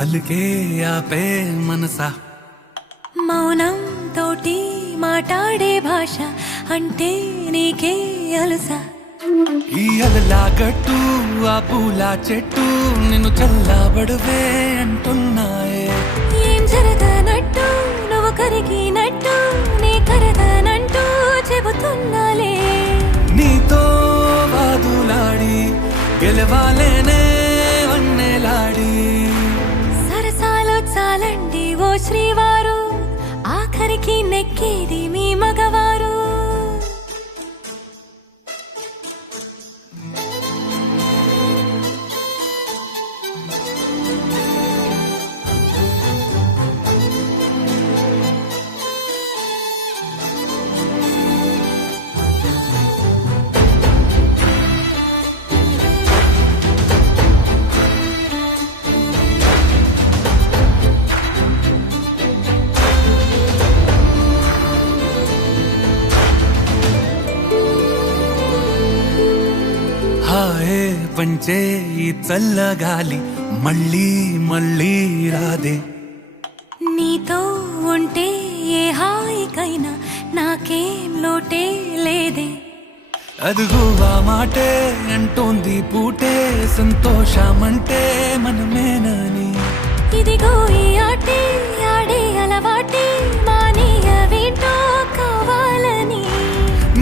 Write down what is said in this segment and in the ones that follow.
అలుకే ఆపే మనసా మౌనం తోటి మాట్లాడే భాష అంటే నీకే అలుసా ఈ అలలా గట్టు ఆ పూల చెట్టు నిన్ను చల్లబడువే అంటున్నాయే ఏం జరగనట్టు నువ్వు కరిగినట్టు నీ కరగనంటూ చెబుతున్నాలే నీతో వాదులాడి గెలవాలేనే వన్నెలాడి సరసాలు చాలండి ఓ శ్రీవారు ఆఖరికి నెక్కేది మీ మగవారు హాయే పంచే ఈ చల్లగాలి మళ్ళీ మళ్ళీ రాదే నీతో ఉంటే ఏ హాయికైనా నాకేం లోటే లేదే అదుగు ఆ మాటే అంటోంది పూటే సంతోషమంటే మనమేనని ఇదిగో ఈ ఆటే ఆడే అలవాటే మానేయవేంటో కావాలని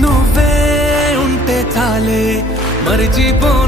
నువ్వే ఉంటే చాలే మరిచిపోను